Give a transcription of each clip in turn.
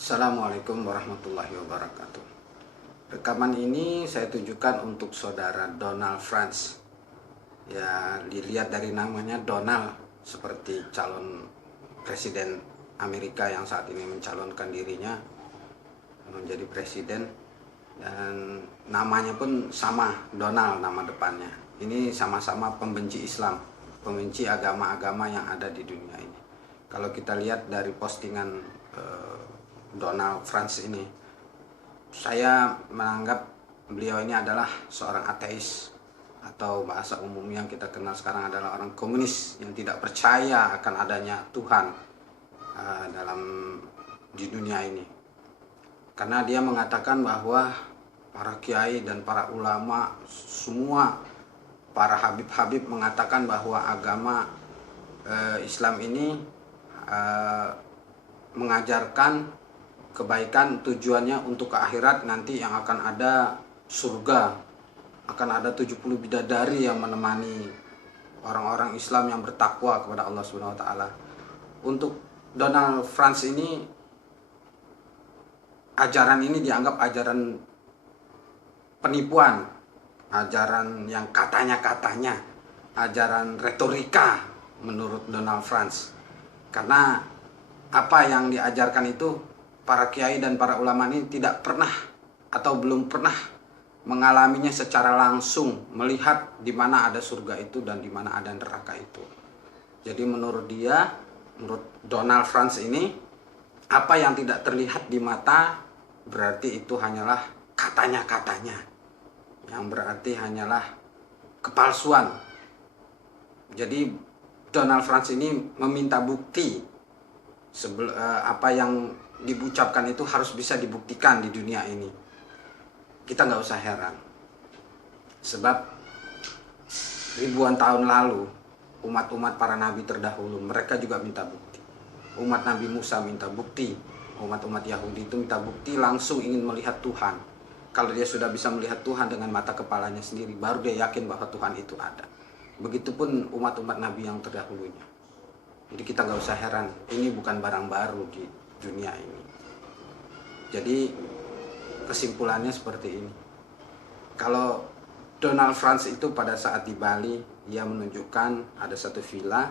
Assalamualaikum warahmatullahi wabarakatuh. Rekaman ini saya tujukan untuk saudara Donald Franz. Ya, dilihat dari namanya Donald, seperti calon presiden Amerika yang saat ini mencalonkan dirinya menjadi presiden. Dan namanya pun sama, Donald nama depannya. Ini sama-sama pembenci Islam, pembenci agama-agama yang ada di dunia ini. Kalau kita lihat dari postingan Donald Franz ini, saya menganggap beliau ini adalah seorang ateis, atau bahasa umum yang kita kenal sekarang adalah orang komunis yang tidak percaya akan adanya Tuhan di dunia ini. Karena dia mengatakan bahwa para kiai dan para ulama, semua para habib-habib mengatakan bahwa agama Islam ini mengajarkan kebaikan, tujuannya untuk ke akhirat nanti yang akan ada surga, akan ada 70 bidadari yang menemani orang-orang Islam yang bertakwa kepada Allah Subhanahu wa taala. Untuk Donald Franz ini, ajaran ini dianggap ajaran penipuan, ajaran yang katanya-katanya, ajaran retorika menurut Donald Franz. Karena apa yang diajarkan itu, para kiai dan para ulama ini tidak pernah atau belum pernah mengalaminya secara langsung, melihat di mana ada surga itu dan di mana ada neraka itu. Jadi menurut dia, menurut Donald Franz ini, apa yang tidak terlihat di mata berarti itu hanyalah katanya-katanya, yang berarti hanyalah kepalsuan. Jadi Donald Franz ini meminta bukti apa yang diucapkan itu harus bisa dibuktikan di dunia ini. Kita nggak usah heran, sebab ribuan tahun lalu umat-umat para nabi terdahulu mereka juga minta bukti. Umat Nabi Musa minta bukti, umat-umat Yahudi itu minta bukti, langsung ingin melihat Tuhan. Kalau dia sudah bisa melihat Tuhan dengan mata kepalanya sendiri, baru dia yakin bahwa Tuhan itu ada. Begitupun umat-umat nabi yang terdahulunya. Jadi kita nggak usah heran, ini bukan barang baru di dunia ini. Jadi kesimpulannya seperti ini. Kalau Donald Franz itu pada saat di Bali, dia menunjukkan ada satu villa,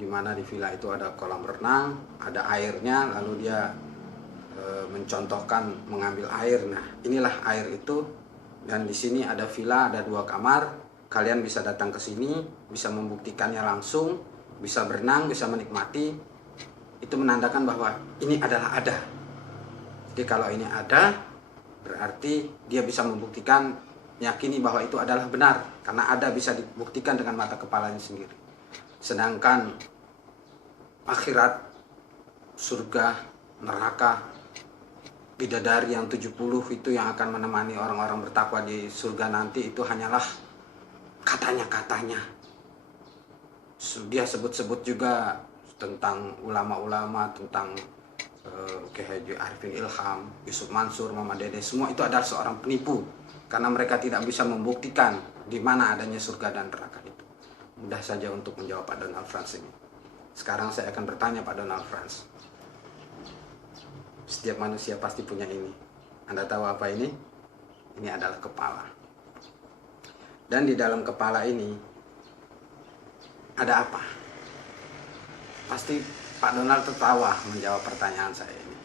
di mana di villa itu ada kolam renang, ada airnya, lalu dia mencontohkan mengambil air. Nah, inilah air itu, dan di sini ada villa, ada 2 kamar. Kalian bisa datang ke sini, bisa membuktikannya langsung, bisa berenang, bisa menikmati. Itu menandakan bahwa ini adalah ada. Jadi kalau ini ada, berarti dia bisa membuktikan, meyakini bahwa itu adalah benar. Karena ada bisa dibuktikan dengan mata kepalanya sendiri. Sedangkan akhirat, surga, neraka, bidadari yang 70 itu yang akan menemani orang-orang bertakwa di surga nanti, itu hanyalah katanya-katanya. Dia sebut-sebut juga tentang ulama-ulama, tentang Kiai Haji Arifin Ilham, Yusuf Mansur, Mama Dede, semua itu adalah seorang penipu. Karena mereka tidak bisa membuktikan di mana adanya surga dan neraka itu. Mudah saja untuk menjawab Pak Donald Franz ini. Sekarang saya akan bertanya Pak Donald Franz. Setiap manusia pasti punya ini. Anda tahu apa ini? Ini adalah kepala. Dan di dalam kepala ini ada apa? Pasti Pak Donald tertawa menjawab pertanyaan saya ini.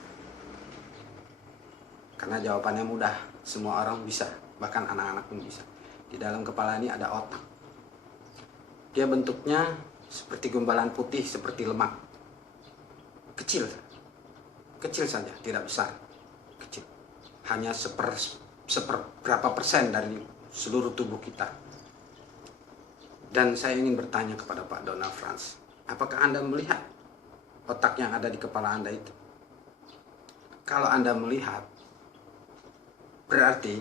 Karena jawabannya mudah, semua orang bisa, bahkan anak-anak pun bisa. Di dalam kepala ini ada otak. Dia bentuknya seperti gumpalan putih, seperti lemak. Kecil saja, tidak besar, kecil. Hanya seberapa persen dari seluruh tubuh kita. Dan saya ingin bertanya kepada Pak Donald Franz, apakah Anda melihat otak yang ada di kepala Anda itu? Kalau Anda melihat, berarti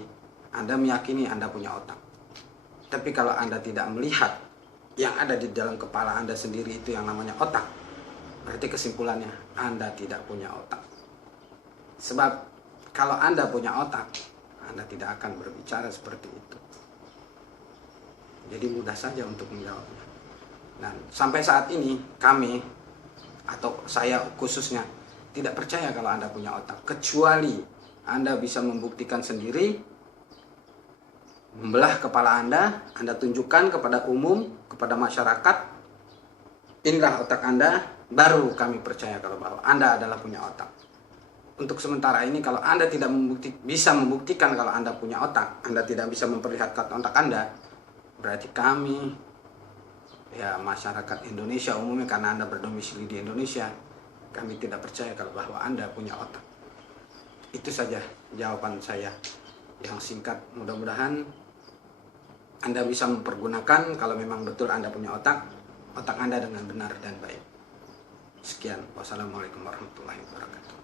Anda meyakini Anda punya otak. Tapi kalau Anda tidak melihat yang ada di dalam kepala Anda sendiri itu yang namanya otak, berarti kesimpulannya Anda tidak punya otak. Sebab kalau Anda punya otak, Anda tidak akan berbicara seperti itu. Jadi mudah saja untuk menjawabnya. Nah, sampai saat ini kami, atau saya khususnya, tidak percaya kalau Anda punya otak. Kecuali Anda bisa membuktikan sendiri, membelah kepala Anda tunjukkan kepada umum, kepada masyarakat, inilah otak Anda, baru kami percaya kalau bahwa Anda adalah punya otak. Untuk sementara ini kalau Anda tidak bisa membuktikan kalau Anda punya otak, Anda tidak bisa memperlihatkan otak Anda, berarti kami, ya masyarakat Indonesia umumnya, karena Anda berdomisili di Indonesia, kami tidak percaya kalau bahwa Anda punya otak. Itu saja jawaban saya yang singkat. Mudah-mudahan Anda bisa mempergunakan kalau memang betul Anda punya otak Anda dengan benar dan baik. Sekian. Wassalamualaikum warahmatullahi wabarakatuh.